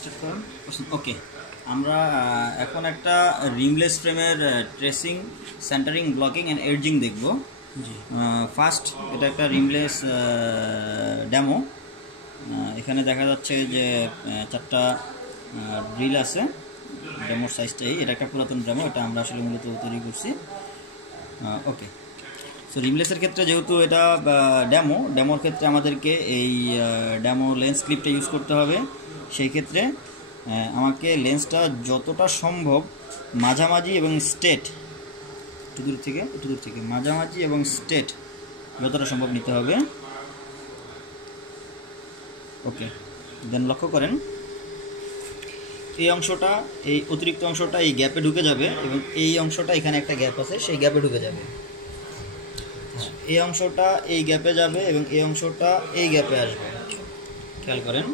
Start করুন। ওকে, আমরা এখন একটা রিমলেস ফ্রেমের ট্রেসিং, সেন্টারিং, ব্লকিং অ্যান্ড এডজিং দেখব। ফার্স্ট এটা একটা রিমলেস ডেমো। এখানে দেখা যাচ্ছে যে 4টা ড্রিল আছে। ডেমোর সাইজটাই, এটা একটা পুরাতন ডেমো, এটা আমরা আসলে মূলত তৈরি করছি। ওকে, সো রিমলেসের ক্ষেত্রে যেহেতু এটা ডেমোর ক্ষেত্রে আমাদেরকে এই ডেমো লেন্স ক্লিপটা ইউজ করতে হবে। সেই ক্ষেত্রে আমাকে লেন্সটা যতটা সম্ভব মাঝামাঝি এবং স্ট্রেট, একটু দূর থেকে মাঝামাঝি এবং স্ট্রেট যতটা সম্ভব নিতে হবে। ওকে, দেন লক্ষ্য করেন এই অংশটা, এই অতিরিক্ত অংশটা এই গ্যাপে ঢুকে যাবে এবং এই অংশটা এখানে একটা গ্যাপ আছে, সেই গ্যাপে ঢুকে যাবে। এই অংশটা এই গ্যাপে যাবে এবং এই অংশটা এই গ্যাপে আসবে। খেয়াল করেন,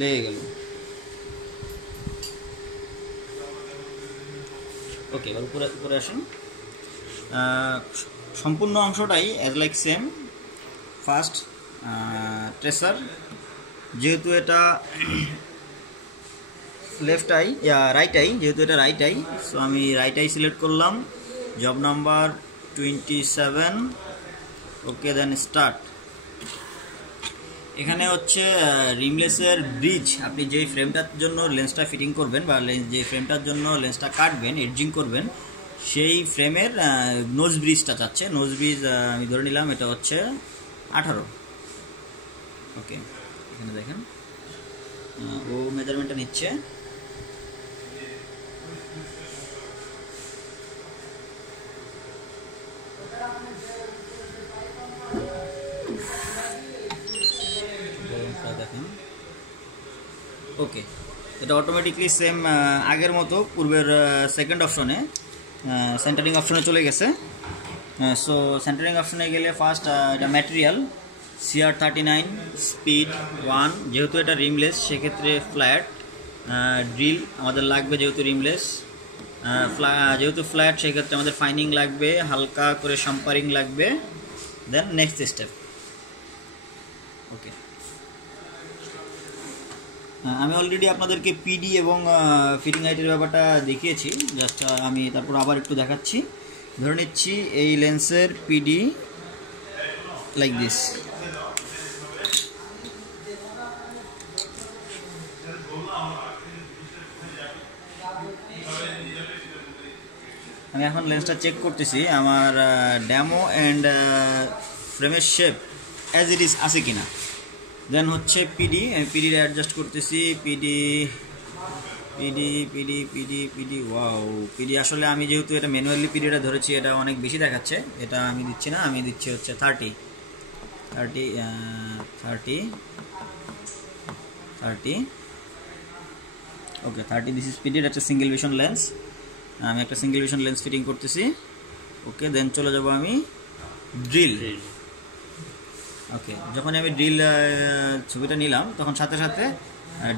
লেগে গেল। ওকে, এবার উপরে আসেন। সম্পূর্ণ অংশটাই as like same. First tracer, যেহেতু এটা লেফট আই রাইট আই, যেহেতু এটা রাইট আই, সো আমি রাইট আই সিলেক্ট করলাম। Job number 27। Okay, then start. এখানে হচ্ছে রিমলেসের ব্রিজ, আপনি যেই ফ্রেমটার জন্য লেন্সটা ফিটিং করবেন বা যে ফ্রেমটার জন্য লেন্সটা কাটবেন, এডজিং করবেন, সেই ফ্রেমের নোজ ব্রিজটা চাচ্ছে। নোজ ব্রিজ আমি ধরে নিলাম এটা হচ্ছে 18। ওকে, এখানে দেখেন ও মেজারমেন্টটা নিচ্ছে। দেখেন, ওকে, এটা অটোমেটিকলি সেম আগের মতো পূর্বের সেকেন্ড অপশনে সেন্টারিং অপশনে চলে গেছে। সো সেন্টারিং অপশনে গেলে ফার্স্ট এটা ম্যাটেরিয়াল CR39 স্পিড 1, যেহেতু এটা রিমলেস সেক্ষেত্রে ফ্ল্যাট ড্রিল আমাদের লাগবে, যেহেতু রিমলেস যেহেতু ফ্ল্যাট সেক্ষেত্রে আমাদের ফাইনিং লাগবে, হালকা করে শাম্পারিং লাগবে। দেন নেক্সট স্টেপ। ওকে, আমি অলরেডি আপনাদেরকে পিডি এবং ফিটিং হাইটের ব্যাপারটা দেখিয়েছি, জাস্ট আমি তারপর আবার একটু দেখাচ্ছি। ধরে নিচ্ছি এই লেন্সের পিডি লাইক দিস। আমি এখন লেন্সটা চেক করতেছি আমার ডেমো অ্যান্ড ফ্রেমের শেপ অ্যাজ ইট ইজ আছে কিনা। দেন হচ্ছে পিডি, আমি পিডিটা অ্যাডজাস্ট করতেছি। পিডি ওয়াও, পিডি আসলে আমি যেহেতু এটা ম্যানুয়ালি পিডিটা ধরেছি, এটা অনেক বেশি দেখাচ্ছে, এটা আমি দিচ্ছি না, আমি দিচ্ছি হচ্ছে 30। ওকে, 30 দিস ইজ পিডি। এটা হচ্ছে সিঙ্গেল ভিশন লেন্স, আমি একটা সিঙ্গেল ভিশন লেন্স ফিটিং করতেছি। ওকে, দেন চলে যাব আমি ড্রিল। ওকে, যখন আমি ড্রিল ছবিটা নিলাম তখন সাথে সাথে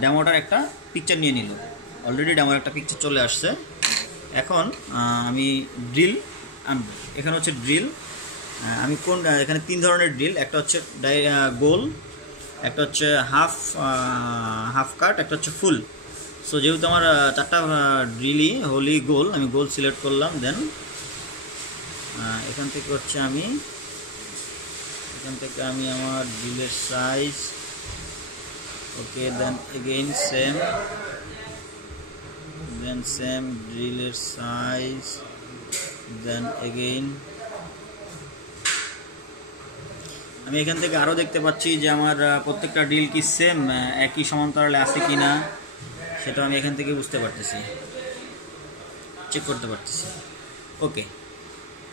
ডেমোটার একটা পিকচার নিয়ে নিল। অলরেডি ডেমোর একটা পিকচার চলে আসছে। এখন আমি ড্রিল আনবো। এখানে হচ্ছে ড্রিল, আমি কোন এখানে 3 ধরনের ড্রিল, একটা হচ্ছে গোল, একটা হচ্ছে হাফ কাট, একটা হচ্ছে ফুল। সো যেহেতু আমার 4টা ড্রিলই হোলি গোল, আমি গোল সিলেক্ট করলাম। দেন এখান থেকে হচ্ছে আমি আমার ড্রিলের size. Okay, then again same ড্রিলের সাইজ। দেন এগেইন আমি এখান থেকে আরও দেখতে পাচ্ছি যে আমার প্রত্যেকটা ড্রিল কি সেম একই সমান্তরালে আছে কি না, সেটা আমি এখান থেকে বুঝতে পারতেছি, চেক করতে পারতেছি। ওকে,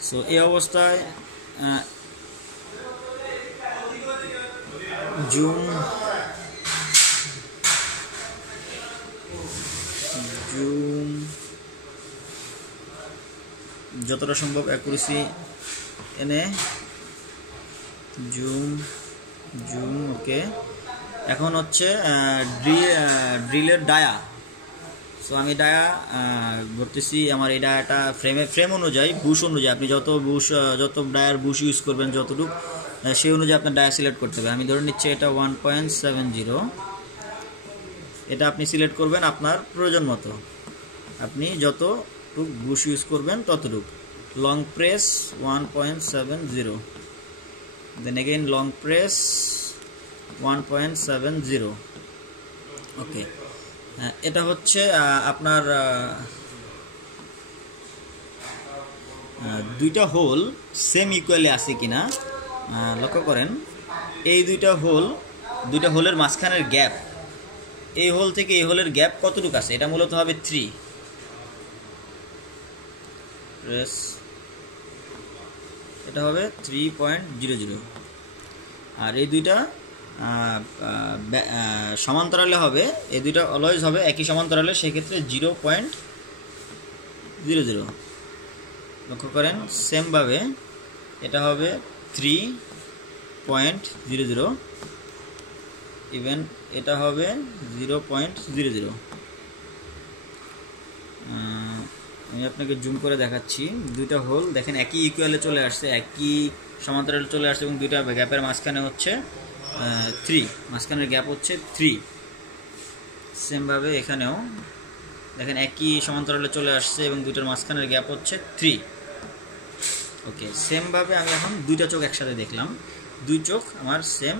সো এই অবস্থায় জুম যতটা সম্ভব অ্যাকুরেসি এনে জুম। ওকে, এখন হচ্ছে ড্রিলের ডায়া। সো আমি ডায়া ধরতেছি, আমার এই ডায়াটা ফ্রেম অনুযায়ী, বুশ অনুযায়ী, আপনি যত ডায়ার বুশ ইউজ করবেন, যতটুকু সেই অনুযায়ী আপনার ডায়া সিলেক্ট করতে হবে। আমি ধরে নিচ্ছি এটা 1.70, এটা আপনি সিলেক্ট করবেন আপনার প্রয়োজন মতো, আপনি যতটুক বুশ ইউজ করবেন ততটুক। Long press 1.70, then again long press 1.70। Okay, এটা হচ্ছে আপনার দুইটা হোল সেম ইকুয়ালি আছে কিনা লক্ষ্য করেন। এই দুইটা হোলের মাঝখানের গ্যাপ, এই হোল থেকে এই হোলের গ্যাপ কতটুকু আছে, এটা মূলত হবে 3 প্রেস, এটা হবে 3.00। আর এই দুইটা সমান্তরালে হবে, এই দুইটা অলওয়েজ হবে একই সমান্তরালে, সেক্ষেত্রে 0.00। লক্ষ্য করেন সেমভাবে এটা হবে 3.00, ইভেন এটা হবে 0.00। আমি আপনাকে জুম করে দেখাচ্ছি, দুইটা হোল দেখেন একই ইকুয়ালে চলে আসছে, একই সমান্তরালে চলে আসছে, এবং দুইটা গ্যাপের মাঝখানে হচ্ছে 3, মাঝখানের গ্যাপ হচ্ছে 3। সেমভাবে এখানেও দেখেন একই সমান্তরালে চলে আসছে এবং দুইটার মাঝখানের গ্যাপ হচ্ছে 3। ওকে, সেমভাবে আমি এখন দুইটা চোখ একসাথে দেখলাম, দুই চোখ আমার সেম,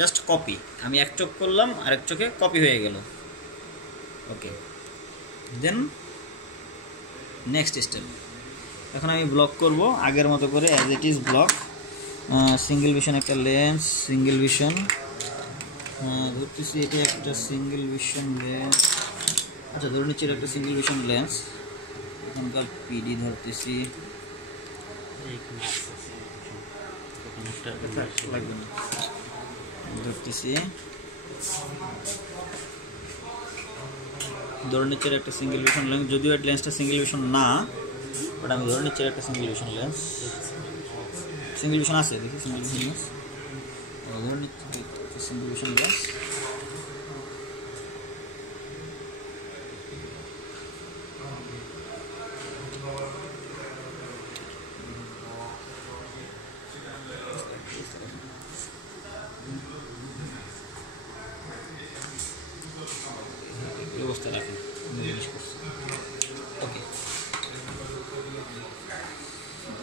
জাস্ট কপি, আমি এক চোখ করলাম আরেক চোখে কপি হয়ে গেল। ওকে, দেন নেক্সট স্টেপ, এখন আমি ব্লক করব আগের মতো করে, as it is block. Single vision একটা লেন্স, সিঙ্গেল ভিশন ধরতেছি, এটা একটা সিঙ্গেল ভিশন লেন্স, আচ্ছা ধরে নিচ্ছি এটা একটা সিঙ্গেল ভিশন লেন্স, এখানকার পিডি ধরতেছি, ধরতেছি ধরে নিচ্ছি একটা সিঙ্গেল ভিশন লেন্স, যদিও এই লেন্সটা সিঙ্গেল ভিশন না, বাট আমি ধরে নিচ্ছি একটা single vision lens. Single vision আছে, দেখি সিঙ্গেল ভিশন লেন্স, ধরে নিচ্ছি সিঙ্গেল ভিশন লেন্স। অবস্থা রাখেন, ওকে।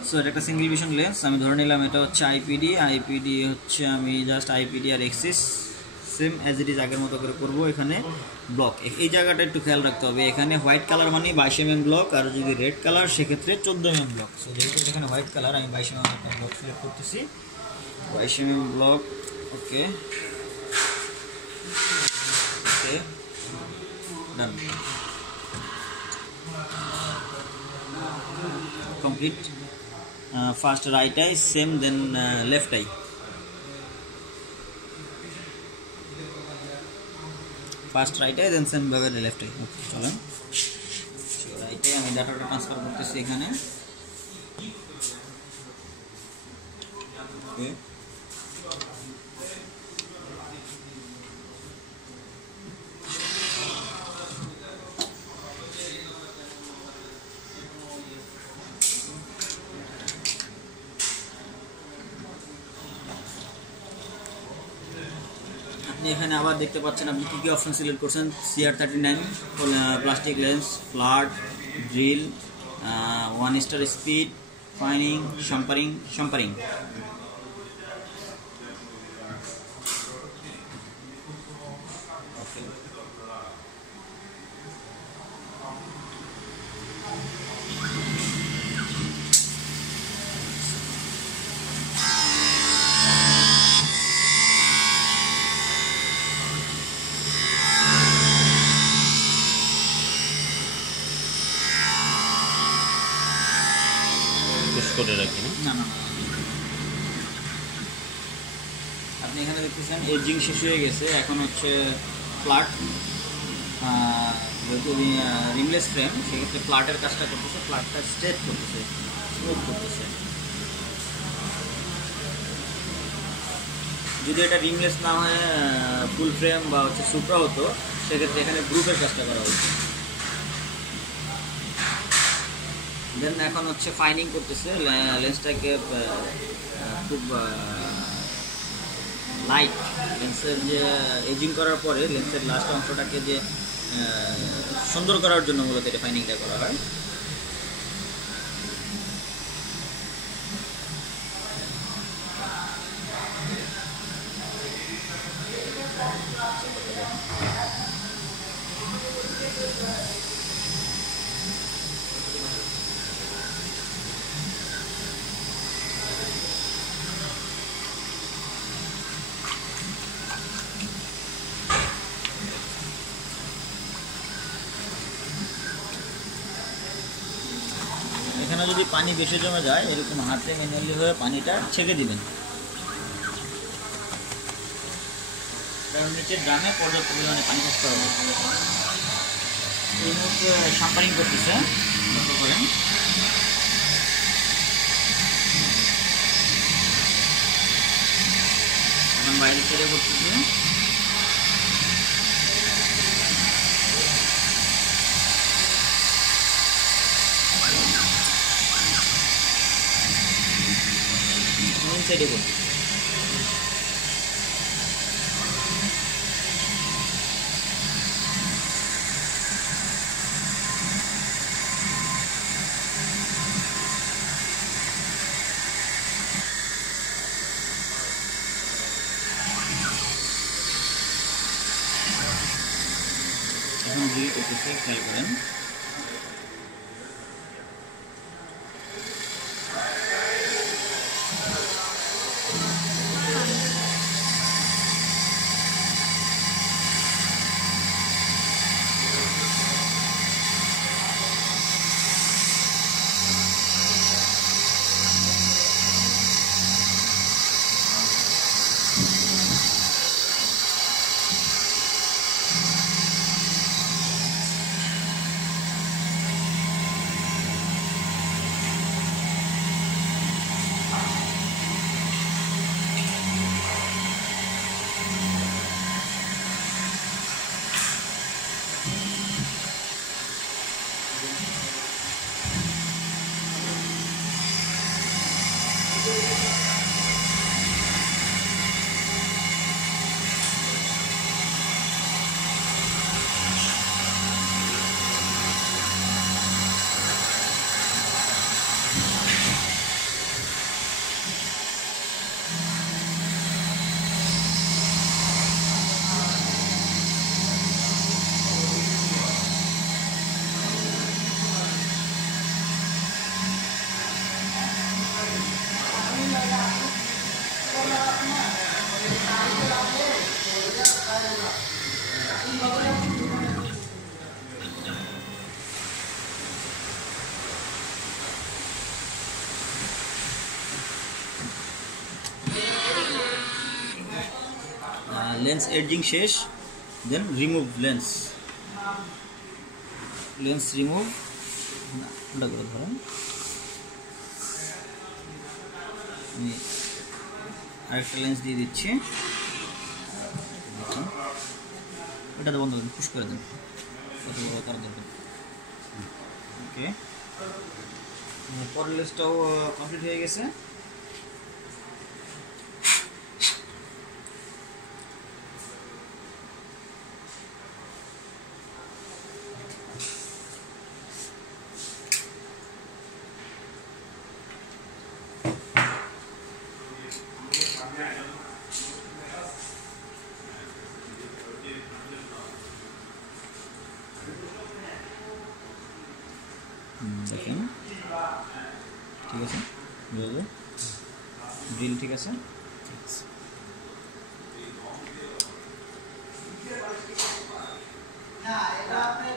সো এটা একটা সিঙ্গেল ভিশন লেন্স, আমি ধরে নিলাম এটা হচ্ছে আইপিডি হচ্ছে, আমি জাস্ট আইপিডি আর axis same as it is আগের মতো করে করবো। এখানে ব্লক, এই জায়গাটা একটু খেয়াল রাখতে হবে, এখানে হোয়াইট কালার মানে 22 mm ব্লক, আর যদি রেড কালার সেক্ষেত্রে 14 mm ব্লক। সো যেহেতু এখানে হোয়াইট কালার, আমি 22 mm একটা ব্লক সিলেক্ট করতেছি, 22 mm ব্লক। Okay, okay, done, complete. First right eye same, then left eye, first right eye then same ভাবে লেফট আই। ওকে, চলেন রাইট আই আমি ডাটাটা ট্রান্সফার করতেছি এখানে। ওকে, আপনি এখানে আবার দেখতে পাচ্ছেন আপনি কী কী অপশন সিলেক্ট করছেন, CR39 plastic lens, flood, drill, 1 star speed, fining, chamfering. করে রাখি না, আপনি এখানে দেখতেছেন এজিং শেষ হয়ে গেছে, এখন হচ্ছে ফ্ল্যাট, যেহেতু রিমলেস ফ্রেম সেক্ষেত্রে ফ্ল্যাটের কাজটা করতেছে, ফ্ল্যাটটা স্ট্রেট করতেছে, স্মুথ করতেছে। যদি এটা রিমলেস না হয় ফুল ফ্রেম বা হচ্ছে সুপ্রা হতো, সেক্ষেত্রে এখানে গ্রুপের কাজটা করা হতো। দেন এখন হচ্ছে ফাইনিং করতেছে, লেন্সটাকে খুব লাইট লেন্সের যে এজিং করার পরে লেন্সের লাস্ট অংশটাকে যে সুন্দর করার জন্য মূলত রিফাইনিংটা করা হয়। এখানে যদি পানি বেশি জমে যায় এরকম হাতে ম্যানুয়ালি হয়ে পানিটা ছেঁকে দিবেন, কারণ নিচের ড্রামে পর্যাপ্ত পরিমাণে পানি থাকতে হবে। এই মুহূর্তে শাম্পারিং করতেছে, লক্ষ্য করেন। এখন বাইরে ছেড়ে করতেছে। সাইডে করতেছে। এখন ড্রিল করতেছে, খেয়াল করেন। লেন্স এজিং শেষ, দেন রিমুভ লেন্স রিমুভ। ওটা করে ধরেন, আমি আরেকটা লেন্স দিয়ে দিচ্ছি। এটা তো বন্ধ করুন, পুশ করে দেন, কত বড় তার দেখুন। ওকে, পরের লেন্সটাও কমপ্লিট হয়ে গেছে। দেখেন ঠিক আছে, ড্রিল ঠিক আছে। না, এটা আপনি